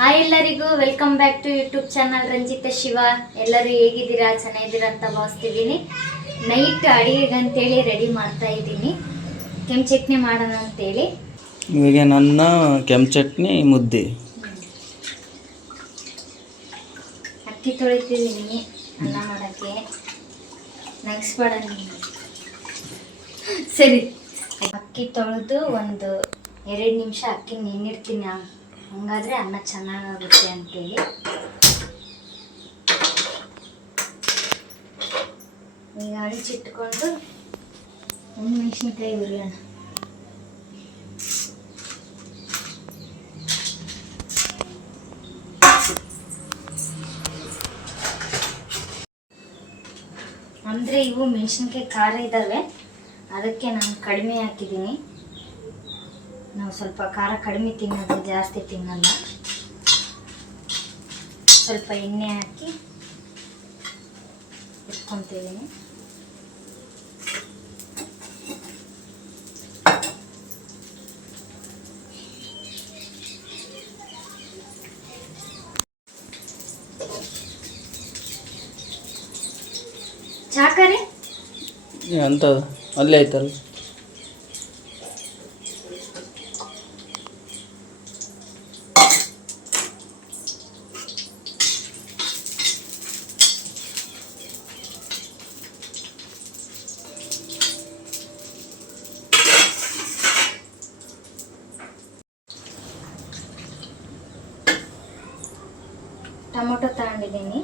Hi ಎಲ್ಲರಿಗೂ welcome back to YouTube channel Ranjitha Shiva. ಎಲ್ಲರೂ ಹೇಗಿದ್ದೀರಾ? ಚೆನ್ನಾಗಿದ್ದೀರಾ ಅಂತ ಭಾವಿಸ್ತಿದ್ದೀನಿ. ನೈಟ್ ಅಡಿಗೆಗೆ ಅಂತೇಳಿ ರೆಡಿ ಮಾಡ್ತಾ ಇದ್ದೀನಿ. ಕೆಂಪು ಚಟ್ನಿ ಮಾಡೋಣ ಅಂತೇಳಿ. ಇವಾಗ ನನ್ನ ಕೆಂಪು ಚಟ್ನಿ ಮುದ್ದೆ. ಅಕ್ಕಿ ತೊಳಿತಿದ್ದೀನಿ ಅನ್ನ ಮಾಡೋಕ್ಕೆ. ನಗಿಸ್ಬೇಡ ನೀನು. ಸರಿ, ಅಕ್ಕಿ ತೊಳೆದು ಒಂದು 2 ನಿಮಿಷ ಅಕ್ಕಿ ನೆನ್ನಿಡ್ತೀನಿ. ಹಂಗಾದ್ರೆ ಅನ್ನ ಚೆನ್ನಾಗಾಗುತ್ತೆ ಅಂತೇಳಿ. ಈಗ ಹಂಚಿಟ್ಕೊಂಡು ಮೆಣಸಿನ್ಕಾಯಿ ಹುರಿಯೋಣ. ಅಂದರೆ ಇವು ಮೆಣಸಿನ್ಕಾಯಿ ಖಾರ ಇದ್ದಾವೆ, ಅದಕ್ಕೆ ನಾನು ಕಡಿಮೆ ಹಾಕಿದ್ದೀನಿ. ನಾವು ಸ್ವಲ್ಪ ಖಾರ ಕಡಿಮೆ ತಿನ್ನೋದು, ಜಾಸ್ತಿ ತಿನ್ನಲ್ಲ. ಸ್ವಲ್ಪ ಎಣ್ಣೆ ಹಾಕಿ ಇಟ್ಕೊತಿದ್ದೀನಿ. ಚಾಕರಿ ಅಂತ ಅಲ್ಲೇ ಆಯ್ತಲ್ಲ. ಟೊಮೊಟೊ ತಗೊಂಡಿದ್ದೀನಿ.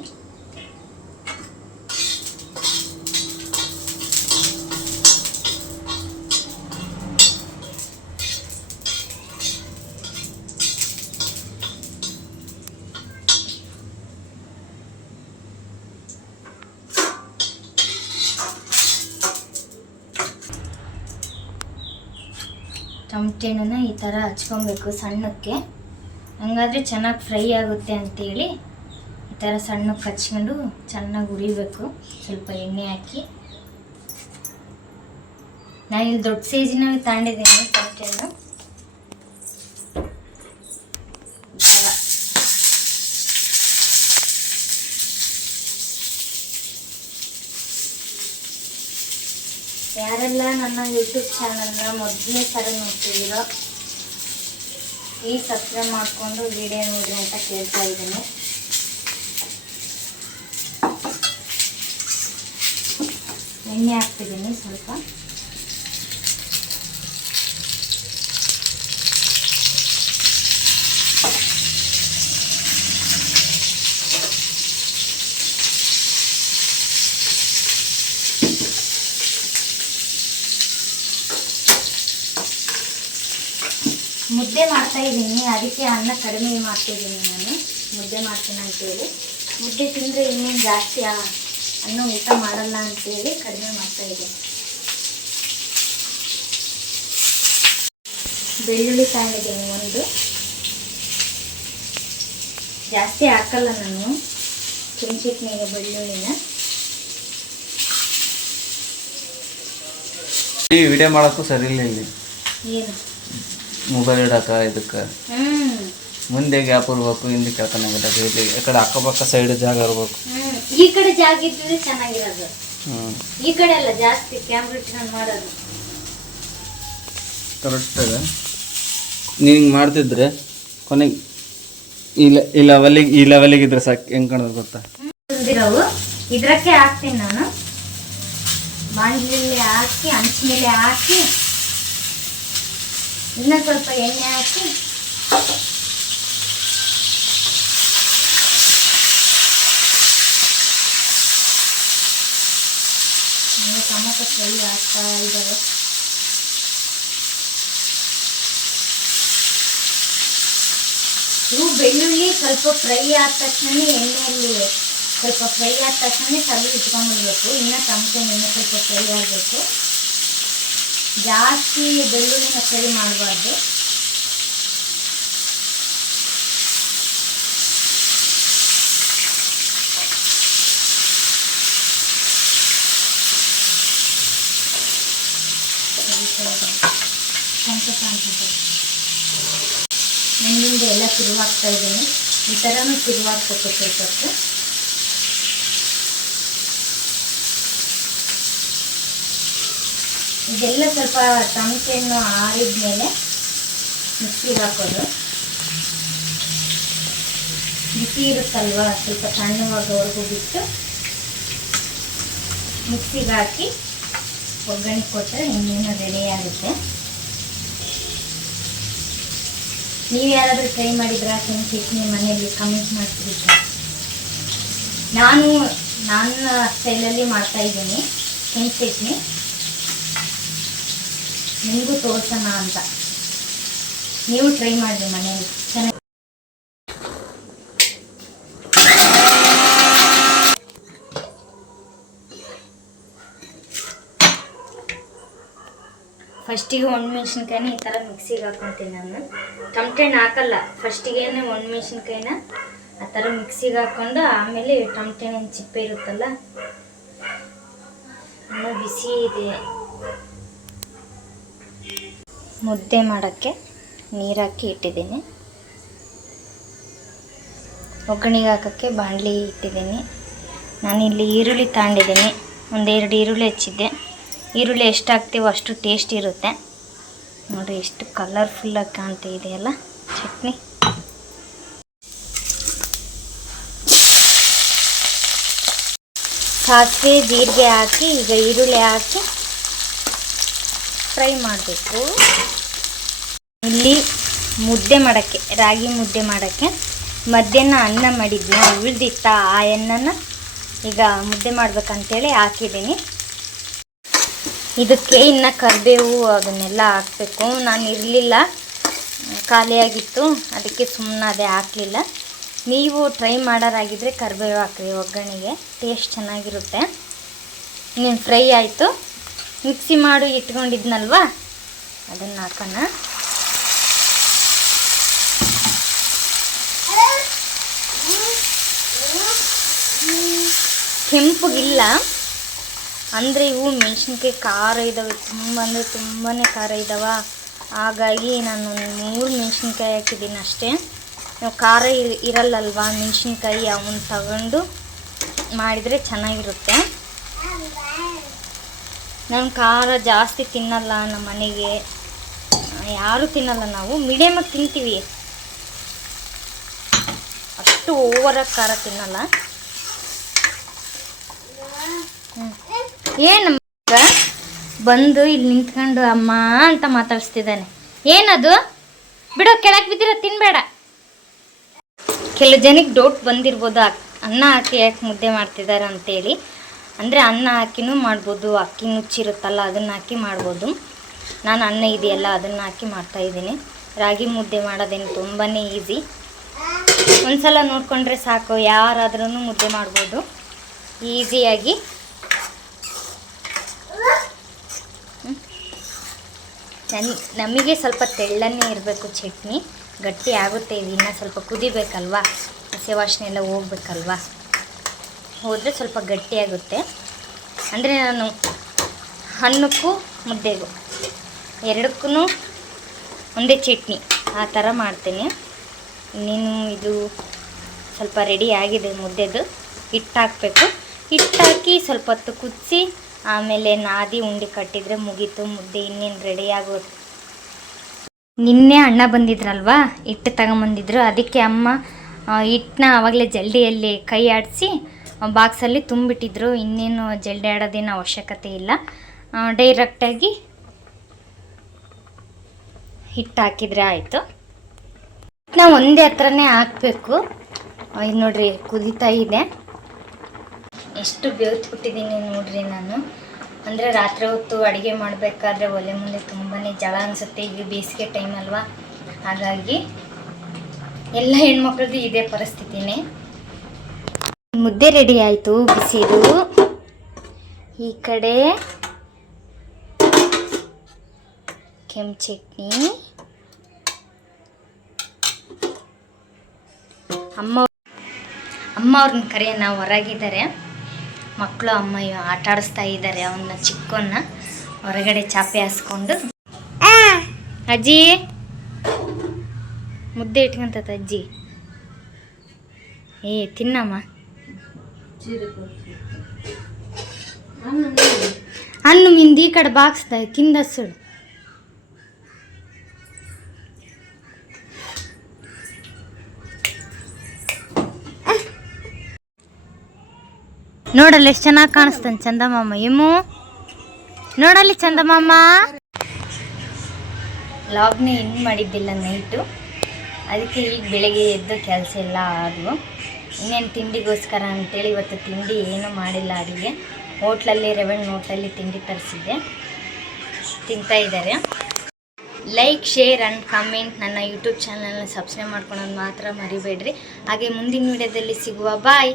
ಟೊಮಟೆನ ಈ ಥರ ಹಚ್ಕೊಬೇಕು ಸಣ್ಣಕ್ಕೆ, ಹಂಗಾದ್ರೆ ಚೆನ್ನಾಗಿ ಫ್ರೈ ಆಗುತ್ತೆ ಅಂತೇಳಿ ಈ ಥರ ಸಣ್ಣಕ್ಕೆ ಹಚ್ಕೊಂಡು ಚೆನ್ನಾಗಿ ಹುರಿಬೇಕು. ಸ್ವಲ್ಪ ಎಣ್ಣೆ ಹಾಕಿ. ನಾನಿಲ್ಲಿ ದೊಡ್ಡ ಸೈಜಿನ ತಗೊಂಡಿದ್ದೀನಿ ಟೊಮಟೆನ. ಯಾರೆಲ್ಲ ನನ್ನ ಯೂಟ್ಯೂಬ್ ಚಾನಲ್ನ ಮೊದಲನೇ ಸಲ ನೋಡ್ತಿದ್ದೀರೋ ಈ ಸಬ್ಸ್ಕ್ರೈಬ್ ಮಾಡಿಕೊಂಡು ವಿಡಿಯೋ ನೋಡ್ರಿ ಅಂತ ಕೇಳ್ತಾ ಇದ್ದೀನಿ. ಎಣ್ಣೆ ಹಾಕ್ತಿದ್ದೀನಿ ಸ್ವಲ್ಪ. ಮುದ್ದೆ ಮಾಡ್ತಾ ಇದ್ದೀನಿ, ಅದಕ್ಕೆ ಅನ್ನ ಕಡಿಮೆ ಮಾಡ್ತಾಯಿದ್ದೀನಿ. ನಾನು ಮುದ್ದೆ ಮಾಡ್ತೀನಿ ಅಂತೇಳಿ, ಮುದ್ದೆ ತಿಂದರೆ ಇನ್ನೇನು ಜಾಸ್ತಿ ಅನ್ನ ಊಟ ಮಾಡಲ್ಲ ಅಂತೇಳಿ ಕಡಿಮೆ ಮಾಡ್ತಾಯಿದ್ದೀನಿ. ಬೆಳ್ಳುಳ್ಳಿ ತಗೊಂಡಿದ್ದೀನಿ ಒಂದು, ಜಾಸ್ತಿ ಹಾಕಲ್ಲ ನಾನು ಕೆಂಪು ಚಟ್ನಿಗೆ ಬೆಳ್ಳುಳ್ಳಿನ. ಈ ವಿಡಿಯೋ ಮಾಡೋಕ್ಕೂ ಸರಿ ಇಲ್ಲ. ಇಲ್ಲಿ ಏನು ಮೊಬೈಲ್ ಇಡಕ್ಕೆ ಇದಕ್ಕೆ ಮುಂದೆ ಗ್ಯಾಪ್ ಇರ್ಬೇಕು, ಹಿಂದೆ ಕೆಳಕನಾಗಿಡಕ್ಕೆ. ಇಲ್ಲಿ ಈ ಕಡೆ ಅಕ್ಕಪಕ್ಕ ಸೈಡ್ ಜಾಗ ಇರ್ಬೇಕು. ಈ ಕಡೆ ಜಾಗ ಇದ್ದರೆ ಚೆನ್ನಾಗಿರೋದು, ಈ ಕಡೆ ಎಲ್ಲ ಜಾಸ್ತಿ ಕ್ಯಾಮ್ರಾ ಇಟ್ಕೊಂಡು ಮಾಡೋದು. ಕರೆಕ್ಟ್ ಇದೆ. ನೀನು ಮಾಡ್ತಿದ್ರೆ ಕೊನೆಗೆ ಈ ಲೆವೆಲಿಗೆ ಇದ್ರೆ ಸಾಕು. ಹೆಂಗೆ ಕಾಣೋದು ಗೊತ್ತಾ? ತಂದಿರೋವು ಇದ್ರಕ್ಕೆ ಹಾಕ್ತೀನಿ ನಾನು. ಬಾಣಲೆಯಲ್ಲಿ ಹಾಕಿ ಹಂಚ ಮೇಲೆ ಹಾಕಿ ಇನ್ನೂ ಸ್ವಲ್ಪ ಎಣ್ಣೆ ಹಾಕಿ ಟೊಮೊಟೊ ಫ್ರೈ ಆಗ್ತಾ ಇದ್ದಾವೆ. ಇವು ಬೆಳ್ಳುಳ್ಳಿ ಸ್ವಲ್ಪ ಫ್ರೈ ಆದ ತಕ್ಷಣ ಎಣ್ಣೆಯಲ್ಲಿ ಸ್ವಲ್ಪ ಫ್ರೈ ಆದ ತಕ್ಷಣ ತಲೆ ಇಟ್ಕೊಂಡ್ಬಿಡ್ಬೇಕು. ಇನ್ನು ಟೊಮೊಟೊ ಇನ್ನೂ ಸ್ವಲ್ಪ ಫ್ರೈ ಆಗಬೇಕು. ಜಾಸ್ತಿ ಬೆಳ್ಳುಳ್ಳಿನ ಫ್ರೈ ಮಾಡಬಾರ್ದು. ಸಂತೋಷ ಅನ್ಸುತ್ತೆ. ಮುಂದಿಂದೆ ಎಲ್ಲ ತಿರುವಾಗ್ತಾ ಇದ್ದೀನಿ. ಈ ಥರನೂ ತಿರುವಾಕ್ಬೇಕು ಸ್ವಲ್ಪ. ಇದೆಲ್ಲ ಸ್ವಲ್ಪ ಟೊಮೆಟೊ ಹಣ್ಣು ಆರಿದ ಮೇಲೆ ಮಿಕ್ಸಿಗೆ ಹಾಕೋದು. ಬಿಸಿ ಇರುತ್ತಲ್ವ, ಸ್ವಲ್ಪ ತಣ್ಣವಾಗೋವರೆಗೂ ಬಿಟ್ಟು ಮಿಕ್ಸಿಗೆ ಹಾಕಿ ಒಗ್ಗರಣೆ ಕೊಟ್ಟರೆ ಇನ್ನೇನು ರೆಡಿ ಆಗುತ್ತೆ. ನೀವು ಯಾರಾದರೂ ಟ್ರೈ ಮಾಡಿದ್ರಾ ಕೆಂಪು ಚಟ್ನಿ ಮನೆಯಲ್ಲಿ? ಕಮೆಂಟ್ ಮಾಡ್ತೀರಿ. ನಾನು ನನ್ನ ಸ್ಟೈಲಲ್ಲಿ ಮಾಡ್ತಾಯಿದ್ದೀನಿ ಕೆಂಪು ಚಟ್ನಿ, ನಿಮಗೂ ತೋರಿಸೋಣ ಅಂತ. ನೀವು ಟ್ರೈ ಮಾಡಿರಿ ಮನೆಯಲ್ಲಿ, ಚೆನ್ನಾಗಿ. ಫಸ್ಟಿಗೆ ಒಣಮೆಣ್ಸಿನ್ಕಾಯಿನ ಈ ಥರ ಮಿಕ್ಸಿಗೆ ಹಾಕ್ಕೊತೀನಿ ನಾನು. ಟೊಮೆಟೊ ಹಣ್ಣು ಹಾಕಲ್ಲ, ಫಸ್ಟಿಗೇನೆ ಒಣಮೆಣ್ಸಿನ್ಕಾಯಿನ ಆ ಥರ ಮಿಕ್ಸಿಗೆ ಹಾಕ್ಕೊಂಡು ಆಮೇಲೆ ಟೊಮೆಟೊ ಹಣ್ಣಿನ ಚಿಪ್ಪೆ ಇರುತ್ತಲ್ಲ, ಇನ್ನೂ ಬಿಸಿ ಇದೆ. ಮುದ್ದೆ ಮಾಡೋಕ್ಕೆ ನೀರು ಹಾಕಿ ಇಟ್ಟಿದ್ದೀನಿ. ಒಗ್ಗರಣೆಗೆ ಹಾಕೋಕ್ಕೆ ಬಾಣಲಿ ಇಟ್ಟಿದ್ದೀನಿ. ನಾನಿಲ್ಲಿ ಈರುಳ್ಳಿ ತಗೊಂಡಿದ್ದೀನಿ, ಒಂದೆರಡು ಈರುಳ್ಳಿ ಹೆಚ್ಚಿದ್ದೆ. ಈರುಳ್ಳಿ ಎಷ್ಟು ಹಾಕ್ತೀವೋ ಅಷ್ಟು ಟೇಸ್ಟ್ ಇರುತ್ತೆ. ನೋಡಿ ಎಷ್ಟು ಕಲರ್ಫುಲ್ಲಾಗಿ ಕಾಣ್ತಾ ಇದೆಯಲ್ಲ ಚಟ್ನಿ. ಸಾಸಿವೆ ಜೀರಿಗೆ ಹಾಕಿ ಈಗ ಈರುಳ್ಳಿ ಹಾಕಿ ಫ್ರೈ ಮಾಡಬೇಕು. ಇಲ್ಲಿ ಮುದ್ದೆ ಮಾಡೋಕ್ಕೆ, ರಾಗಿ ಮುದ್ದೆ ಮಾಡೋಕ್ಕೆ ಮಧ್ಯಾಹ್ನ ಅನ್ನ ಮಾಡಿದ್ನ ಉಳಿದಿತ್ತ, ಆ ಅನ್ನನ ಈಗ ಮುದ್ದೆ ಮಾಡ್ಬೇಕಂತೇಳಿ ಹಾಕಿದ್ದೀನಿ. ಇದಕ್ಕೆ ಇನ್ನು ಕರಿಬೇವು ಅದನ್ನೆಲ್ಲ ಹಾಕಬೇಕು. ನಾನು ಇರಲಿಲ್ಲ, ಖಾಲಿಯಾಗಿತ್ತು, ಅದಕ್ಕೆ ಸುಮ್ಮನೆ ಅದೇ ಹಾಕಲಿಲ್ಲ. ನೀವು ಟ್ರೈ ಮಾಡೋರಾಗಿದ್ದರೆ ಕರಿಬೇವು ಹಾಕ್ರಿ, ಒಗ್ಗರಣೆಗೆ ಟೇಸ್ಟ್ ಚೆನ್ನಾಗಿರುತ್ತೆ. ನೀನು ಫ್ರೈ ಆಯಿತು, ಮಿಕ್ಸಿ ಮಾಡಿ ಇಟ್ಕೊಂಡಿದ್ನಲ್ವ ಅದನ್ನು ಹಾಕೋಣ. ಕೆಂಪಗಿಲ್ಲ ಅಂದರೆ ಇವು ಮೆಣಸಿನ್ಕಾಯಿ ಖಾರ ಇದ್ದಾವೆ, ತುಂಬ ಅಂದರೆ ತುಂಬಾ ಖಾರ ಇದ್ದಾವೆ. ಹಾಗಾಗಿ ನಾನು ಒಂದು 3 ಮೆಣಸಿನ್ಕಾಯಿ ಹಾಕಿದ್ದೀನಿ ಅಷ್ಟೇ. ನಾವು ಖಾರ ಇರಲ್ಲಲ್ವ ಮೆಣಸಿನ್ಕಾಯಿ, ಅವನ್ನ ತಗೊಂಡು ಮಾಡಿದರೆ ಚೆನ್ನಾಗಿರುತ್ತೆ. ನಾನು ಖಾರ ಜಾಸ್ತಿ ತಿನ್ನಲ್ಲ, ನಮ್ಮ ಮನೆಗೆ ಯಾರೂ ತಿನ್ನಲ್ಲ, ನಾವು ಮೀಡಿಯಮಾಗಿ ತಿಂತೀವಿ, ಅಷ್ಟು ಓವರಾಗಿ ಖಾರ ತಿನ್ನಲ್ಲ. ಏನು ಬಂದು ಇಲ್ಲಿ ನಿಂತ್ಕೊಂಡು ಅಮ್ಮ ಅಂತ ಮಾತಾಡಿಸ್ತಿದ್ದಾನೆ. ಏನದು? ಬಿಡೋ, ಕೆಳಗೆ ಬಿದ್ದಿರ, ತಿನ್ನಬೇಡ. ಕೆಲವು ಜನಕ್ಕೆ ಡೌಟ್ ಬಂದಿರ್ಬೋದು, ಅನ್ನ ಹಾಕಿ ಯಾಕೆ ಮುದ್ದೆ ಮಾಡ್ತಿದ್ದಾರೆ ಅಂತೇಳಿ. ಅಂದರೆ ಅನ್ನ ಹಾಕಿನೂ ಮಾಡ್ಬೋದು, ಅಕ್ಕಿ ನುಚ್ಚಿರುತ್ತಲ್ಲ ಅದನ್ನು ಹಾಕಿ ಮಾಡ್ಬೋದು. ನಾನು ಅನ್ನ ಇದೆಯಲ್ಲ ಅದನ್ನು ಹಾಕಿ ಮಾಡ್ತಾಯಿದ್ದೀನಿ. ರಾಗಿ ಮುದ್ದೆ ಮಾಡೋದೇನು ತುಂಬಾ ಈಸಿ, ಒಂದು ಸಲ ನೋಡಿಕೊಂಡ್ರೆ ಸಾಕು, ಯಾರಾದ್ರೂ ಮುದ್ದೆ ಮಾಡ್ಬೋದು ಈಸಿಯಾಗಿ. ನಮಗೆ ಸ್ವಲ್ಪ ತೆಳ್ಳನ್ನೇ ಇರಬೇಕು ಚಟ್ನಿ, ಗಟ್ಟಿ ಆಗುತ್ತೆ. ಇದು ಇನ್ನೂ ಸ್ವಲ್ಪ ಕುದಿಬೇಕಲ್ವ, ಹಸಿ ವಾಸನೆ ಎಲ್ಲ ಹೋಗ್ಬೇಕಲ್ವ, ಹೋದರೆ ಸ್ವಲ್ಪ ಗಟ್ಟಿಯಾಗುತ್ತೆ. ಅಂದರೆ ನಾನು ಅನ್ನಕ್ಕೂ ಮುದ್ದೆಗೂ ಎರಡಕ್ಕೂ ಒಂದೇ ಚಟ್ನಿ ಆ ಥರ ಮಾಡ್ತೀನಿ. ಇನ್ನೇನು ಇದು ಸ್ವಲ್ಪ ರೆಡಿ ಆಗಿದೆ ಮುದ್ದೆದು. ಹಿಟ್ಟು ಹಾಕಬೇಕು, ಹಿಟ್ಟು ಹಾಕಿ ಸ್ವಲ್ಪ ಹೊತ್ತು ಕುದಿಸಿ ಆಮೇಲೆ ನಾದಿ ಉಂಡೆ ಕಟ್ಟಿದರೆ ಮುಗೀತು ಮುದ್ದೆ, ಇನ್ನೇನು ರೆಡಿ ಆಗೋದು. ನಿನ್ನೆ ಅಣ್ಣ ಬಂದಿದ್ರಲ್ವ, ಹಿಟ್ಟು ತಗೊಂಬಂದಿದ್ರು, ಅದಕ್ಕೆ ಅಮ್ಮ ಹಿಟ್ಟನ್ನ ಆವಾಗಲೇ ಜಲ್ಡಿಯಲ್ಲಿ ಕೈ ಆಡಿಸಿ ಬಾಕ್ಸಲ್ಲಿ ತುಂಬಿಟ್ಟಿದ್ರು. ಇನ್ನೇನು ಜಲ್ಡಿ ಆಡೋದೇನು ಅವಶ್ಯಕತೆ ಇಲ್ಲ, ಡೈರೆಕ್ಟಾಗಿ ಹಿಟ್ಟು ಹಾಕಿದರೆ ಆಯಿತು. ನಾವು ಒಂದೇ ಹತ್ರನೇ ಹಾಕಬೇಕು. ಇದು ನೋಡ್ರಿ ಕುದೀತಾ ಇದೆ, ಎಷ್ಟು ಬೇವ್ತ್ಬಿಟ್ಟಿದ್ದೀನಿ ನೋಡ್ರಿ ನಾನು. ಅಂದರೆ ರಾತ್ರಿ ಹೊತ್ತು ಅಡುಗೆ ಮಾಡಬೇಕಾದ್ರೆ ಒಲೆ ಮುಂದೆ ತುಂಬಾ ಜಳ ಅನಿಸುತ್ತೆ. ಈಗ ಬೇಸಿಗೆ ಟೈಮ್ ಅಲ್ವಾ, ಹಾಗಾಗಿ ಎಲ್ಲ ಹೆಣ್ಮಕ್ಳದ್ದು ಇದೇ ಪರಿಸ್ಥಿತಿನೇ. ಮುದ್ದೆ ರೆಡಿ ಆಯಿತು ಬಿಸಿದು. ಈ ಕಡೆ ಕೆಂಪು ಚಟ್ನಿ. ಅಮ್ಮ ಅವ್ರನ್ನ ಕರೆಯೋಣ, ಹೊರಗಿದ್ದಾರೆ ಮಕ್ಕಳು. ಅಮ್ಮ ಆಟ ಆಡಿಸ್ತಾ ಇದ್ದಾರೆ ಅವನ್ನ, ಚಿಕ್ಕವನ್ನ ಹೊರಗಡೆ ಚಾಪೆ ಹಾಸ್ಕೊಂಡು. ಅಜ್ಜಿ ಮುದ್ದೆ ಇಟ್ಕೊಂತ ಅಜ್ಜಿ. ಏ ತಿನ್ನಮ್ಮ. ಹಣ್ಣು ಮಿಂದಿ ಈ ಕಡೆ ಬಾಕ್ಸ್ದ ತಿಂದಸುಡು. ನೋಡಲ್ಲ ಎಷ್ಟು ಚೆನ್ನಾಗಿ ಕಾಣಿಸ್ತಾನೆ ಚಂದಮಾಮ. ಏಮು ನೋಡಲ್ಲಿ ಚಂದಮಾಮ. ಲಾಗ್ನೇ ಇನ್ನು ಮಾಡಿದ್ದಿಲ್ಲ ನೈಟು, ಅದಕ್ಕೆ ಈಗ ಬೆಳಗ್ಗೆ ಎದ್ದು ಕೆಲಸ ಎಲ್ಲ ಆದವು. ಇನ್ನೇನು ತಿಂಡಿಗೋಸ್ಕರ ಅಂತೇಳಿ ಇವತ್ತು ತಿಂಡಿ ಏನೂ ಮಾಡಿಲ್ಲ ಅಡುಗೆ. ಹೋಟ್ಲಲ್ಲಿ ರೆವೆನ್ ಹೋಟ್ಲಲ್ಲಿ ತಿಂಡಿ ತರಿಸಿದ್ದೆ, ತಿಂತಾ ಇದ್ದಾರೆ. Like, share and comment. ನನ್ನ ಯೂಟ್ಯೂಬ್ ಚಾನಲ್ನ ಸಬ್ಸ್ಕ್ರೈಬ್ ಮಾಡ್ಕೊಳೋದು ಮಾತ್ರ ಮರಿಬೇಡ್ರಿ. ಹಾಗೆ ಮುಂದಿನ ವಿಡಿಯೋದಲ್ಲಿ ಸಿಗುವ. ಬಾಯ್.